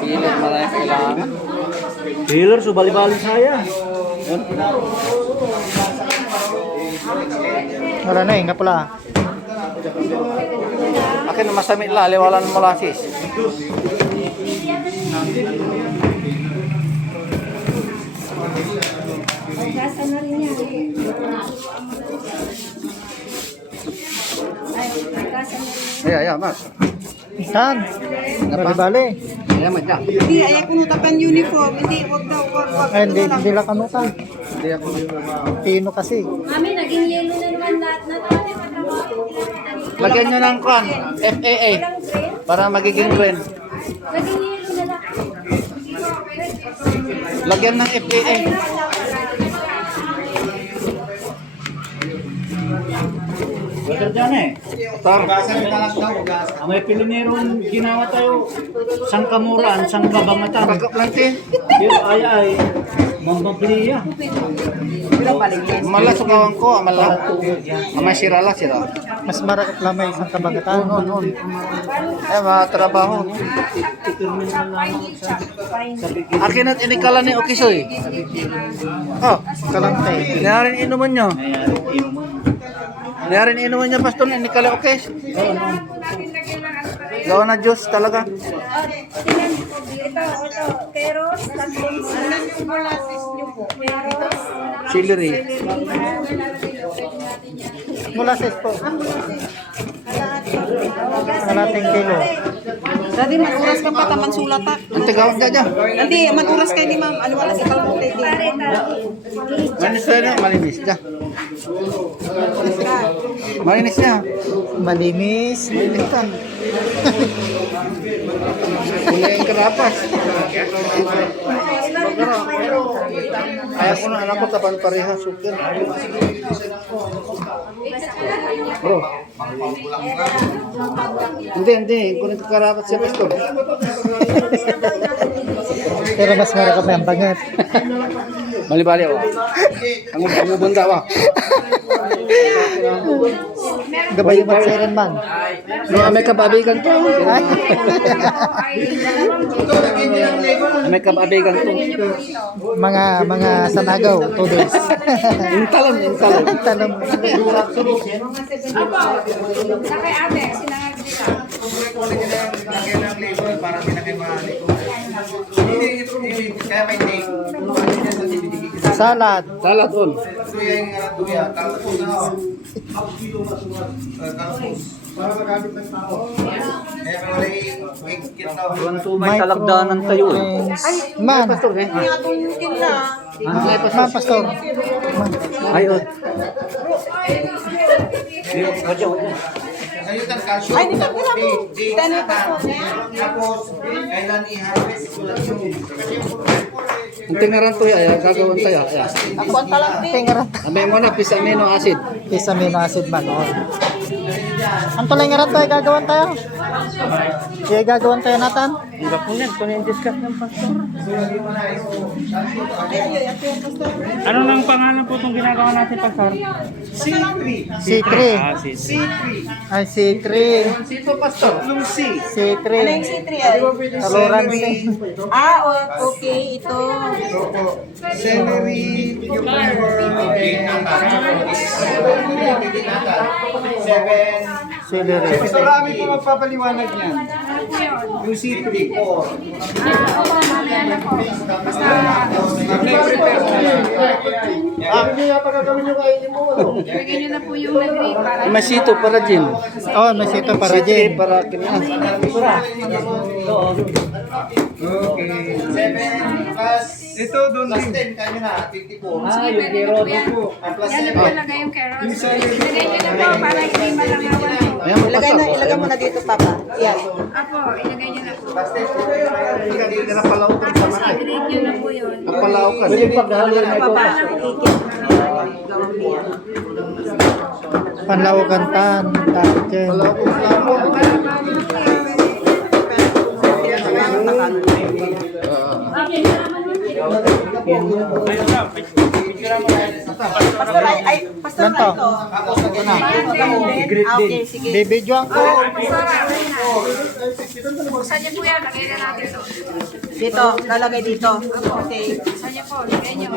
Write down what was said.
Healer marami kailangan. Healer, so bali-bali saya. Wala na eh, nga pala. Akin na masamit la, liwalan ng molasses. Gasa na rin yan. Ay, gasa na rin. Ayan, mas. Saan? Bali-bali. Ayan, madya. Hindi, ay kunutakan uniform. Hindi, wag daw, wag. Ay, hindi lang kanutan. Hindi ako. Tino kasi. Mami, naging yellow na naman lahat na to. Lagyan nyo ng kwan, FAA, Walang green. para magiging green. Naging yellow na lang. Lagyan ng FAA. Brother John eh. Tar. May Pilinero ginawa tayo. Sang kamuran, sang kabangatan. Pagkap lang tin. Pero ay, mambabliya. Mala sukawang ko, amala. Amay sirala sira. Mas marakot lamay isang kabagatan. Ay, mga trabaho. Akin at inikala ni Okisoy. Oh, Kalante. narin inuman nyo. Narin inuman niya, Pastor, inikala Okis. Gawa na Diyos talaga. Tingnan po, ito, keros, tatlong keros, Celery. Molasses po. Kalating kilo. Dati manuras ka pa, taman sulata. Ang tagawag ka dyan. Hindi, manuras kay ni ma'am. Ano wala si kalbutin. Manis na, malinis niya. Malinis niya. Malinis. Malinisan. Kulay ang karapas. Ayaw ko na anak ko tapan pareha sukin. Bro. Hindi. Kung nagkakarapat siya, Pastor. Pero mas marakot na ang bangat. Malibali ako. Ang bunda ako. Gabay yung magsiren man. May kababigan to. May kababigan to. Mga sanagaw, 2 days. Intalon. Tanong. Sakay ate, sinangag nila. Salad. Salad on. May talagdanan tayo. Man. Pastor, eh. Man, pastor. Ayun. Ay, hindi ka pila mo. Dani pa po. Ang tingaran to ya, gagawin tayo. Ako ang talang din. Tingaran. Amay mo na, pisa amino acid. Isa amino acid man. Ang tulay nga rin tayo gagawan tayo. Kaya gagawan tayo natin. Iba po yan, kung yung-discuss ng pastor. Ano nang pangalan po itong ginagawa natin, pastor? C3. Ah, si Ay, C3. Sito pastor. C3. Ano yung C3 ay? Taluran C. Ah, okay. Ito. Celery, Celery. Marami po magpapaliwanag niyan. Yung C3 po. Mag-prepare po yan. Bigyan nyo na po yung nag-green para Masito para gin. Oh, may sito para Sitri dyan. para kanya. Okay. 7 plus. Ito doon din. Sige, pwede na po yan. Yan po talaga yung carrots. Ilagay nyo na po para hindi malangawan po. Ayan, Ilagay mo na dito, Papa. Yan. Apo, ilagay nyo na po. Hindi ka napalaukan sa manay. I-grate nyo na po yun. Napalaukan. Papa, ikit. Panlawakan tan. Dyan. Pastor, pastor Ilan to? ito. Ito na. Okay, sige. Bibidyoan ko. Buksan niyo po yan, lagay na natin ito. Dito, lalagay dito. Okay. Buksan niyo po, lagay niyo.